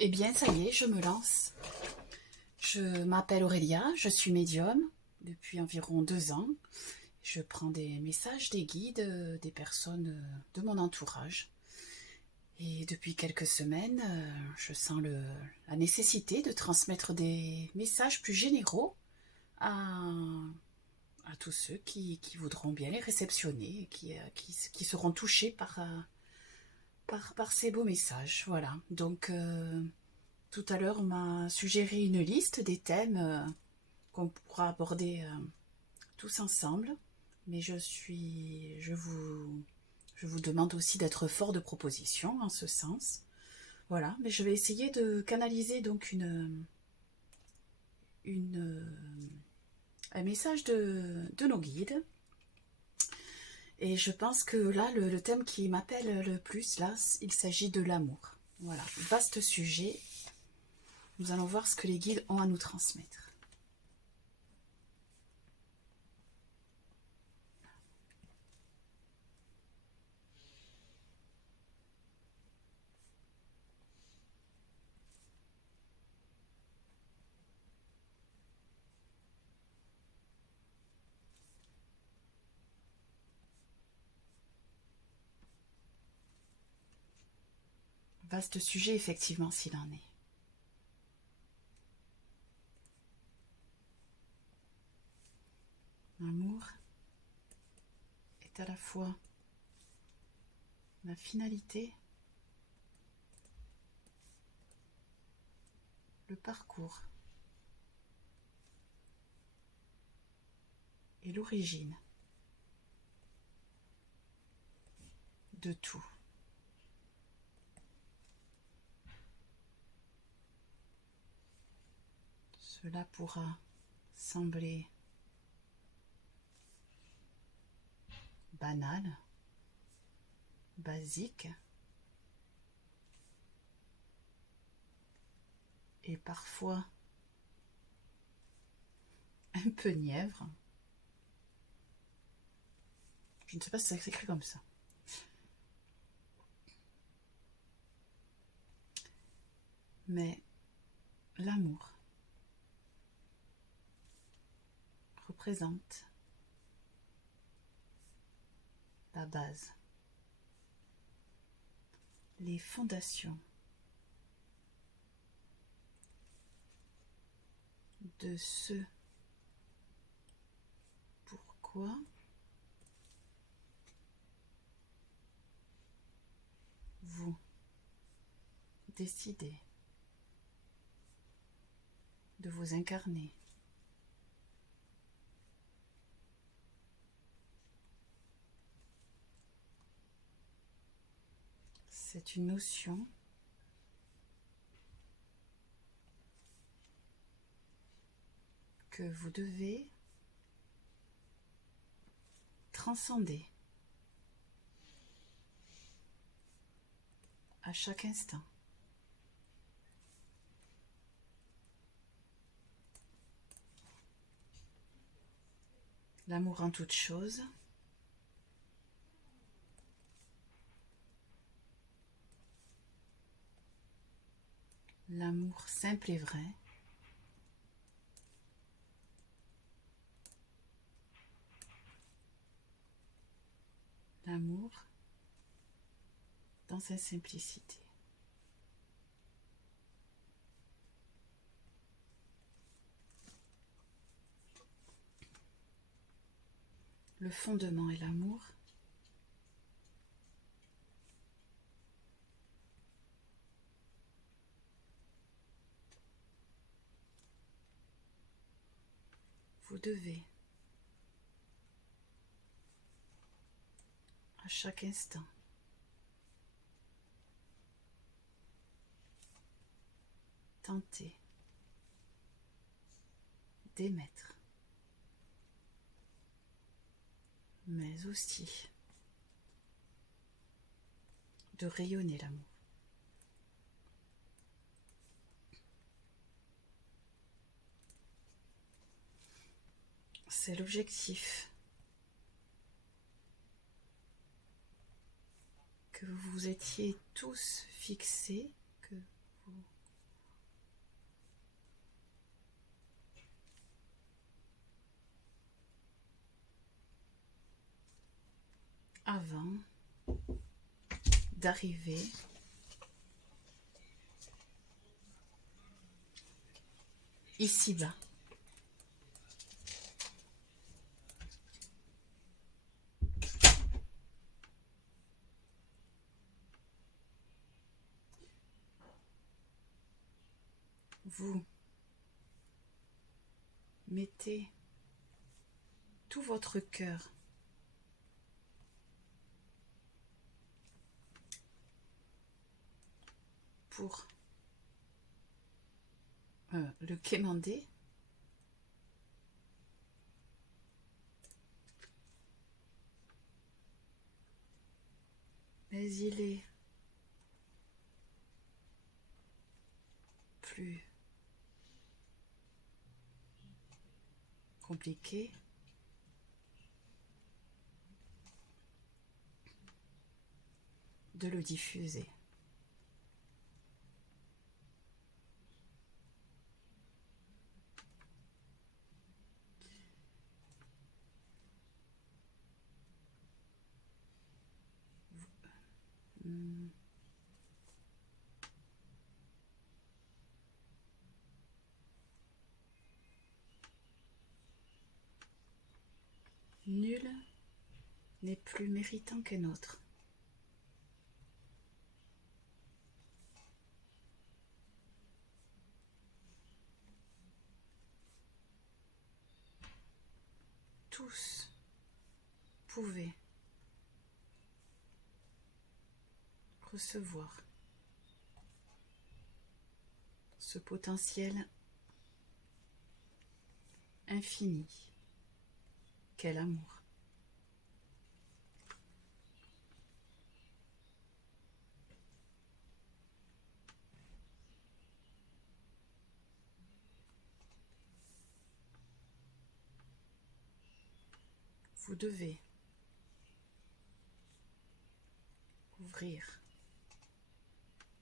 Eh bien, ça y est, je me lance. Je m'appelle Aurélia, je suis médium depuis environ 2 ans. Je prends des messages, des guides, des personnes de mon entourage. Et depuis quelques semaines, je sens la nécessité de transmettre des messages plus généraux à, à tous ceux qui voudront bien les réceptionner, qui seront touchés par ces beaux messages. Voilà. Donc, tout à l'heure, on m'a suggéré une liste des thèmes qu'on pourra aborder tous ensemble. Mais je vous demande aussi d'être fort de propositions en ce sens. Voilà, mais je vais essayer de canaliser donc une, un message de nos guides. Et je pense que là, le thème qui m'appelle le plus, là, il s'agit de l'amour. Voilà, vaste sujet. Nous allons voir ce que les guides ont à nous transmettre. Vaste sujet, effectivement, s'il en est. L'amour est à la fois la finalité, le parcours et l'origine de tout. Cela pourra sembler banal, basique et parfois un peu nièvre. Je ne sais pas si ça s'écrit comme ça. Mais l'amour représente la base, les fondations de ce pourquoi vous décidez de vous incarner. C'est une notion que vous devez transcender à chaque instant. L'amour en toute chose, l'amour simple et vrai, l'amour dans sa simplicité. Le fondement est l'amour. Vous devez, à chaque instant, tenter d'émettre, mais aussi de rayonner l'amour. C'est l'objectif que vous étiez tous fixés, que vous avant d'arriver ici-bas. Vous mettez tout votre cœur pour le quémander. Mais il est plus compliqué de le diffuser. Nul n'est plus méritant qu'un autre. Tous pouvaient recevoir ce potentiel infini qu'est l'amour. Vous devez ouvrir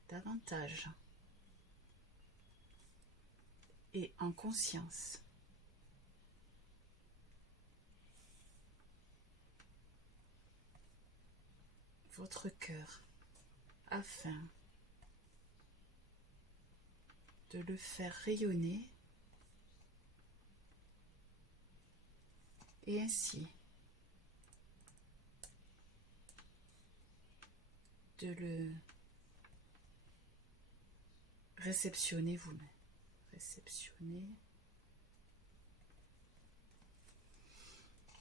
davantage et en conscience votre cœur afin de le faire rayonner et ainsi de le réceptionner vous-même. Réceptionner.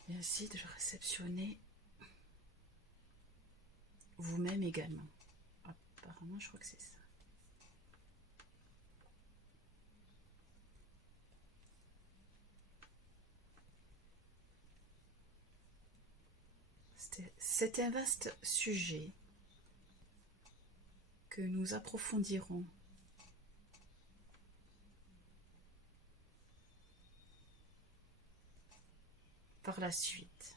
Et ainsi de le réceptionner vous-même également. Apparemment, je crois que c'est ça. C'est un vaste sujet que nous approfondirons par la suite.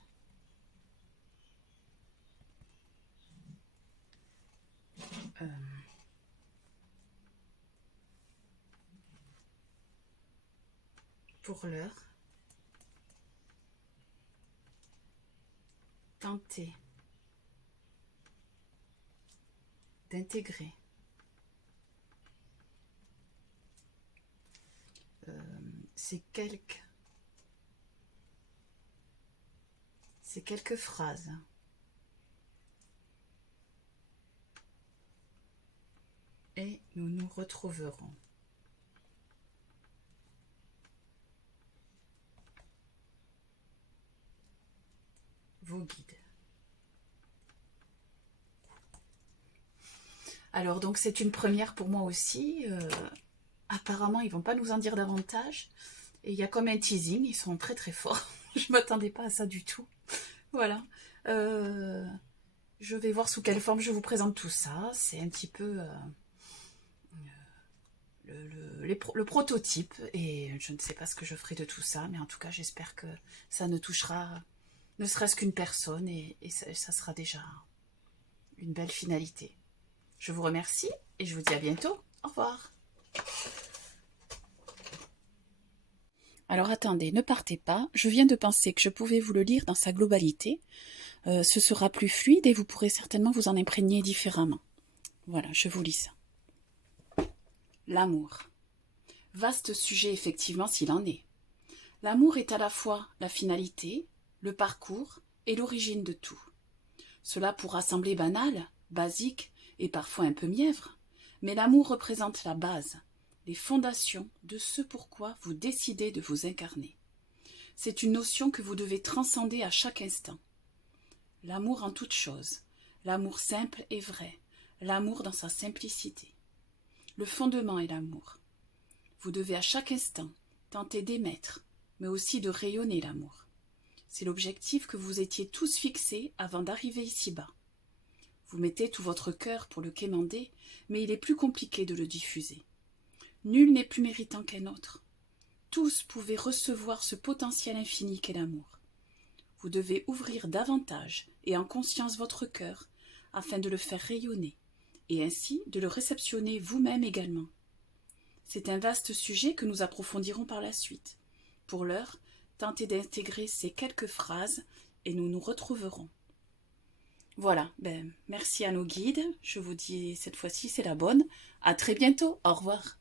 Pour l'heure, tentez d'intégrer ces quelques phrases et nous nous retrouverons. Vos guides. Alors donc c'est une première pour moi aussi. Apparemment ils vont pas nous en dire davantage. Et il y a comme un teasing, ils sont très très forts. Je m'attendais pas à ça du tout. Voilà. Je vais voir sous quelle forme je vous présente tout ça. C'est un petit peu le prototype. Et je ne sais pas ce que je ferai de tout ça. Mais en tout cas j'espère que ça ne touchera ne serait-ce qu'une personne. Et ça sera déjà une belle finalité. Je vous remercie et je vous dis à bientôt. Au revoir. Alors attendez, ne partez pas. Je viens de penser que je pouvais vous le lire dans sa globalité. ce sera plus fluide et vous pourrez certainement vous en imprégner différemment. Voilà, je vous lis ça. L'amour. Vaste sujet effectivement s'il en est. L'amour est à la fois la finalité, le parcours et l'origine de tout. Cela pourra sembler banal, basique et parfois un peu mièvre, mais l'amour représente la base, les fondations de ce pourquoi vous décidez de vous incarner. C'est une notion que vous devez transcender à chaque instant. L'amour en toute chose, l'amour simple et vrai, l'amour dans sa simplicité. Le fondement est l'amour. Vous devez à chaque instant tenter d'émettre, mais aussi de rayonner l'amour. C'est l'objectif que vous étiez tous fixés avant d'arriver ici-bas. Vous mettez tout votre cœur pour le quémander, mais il est plus compliqué de le diffuser. Nul n'est plus méritant qu'un autre. Tous pouvaient recevoir ce potentiel infini qu'est l'amour. Vous devez ouvrir davantage et en conscience votre cœur afin de le faire rayonner et ainsi de le réceptionner vous-même également. C'est un vaste sujet que nous approfondirons par la suite. Pour l'heure, tentez d'intégrer ces quelques phrases et nous nous retrouverons. Voilà, merci à nos guides. Je vous dis cette fois-ci c'est la bonne. À très bientôt. Au revoir.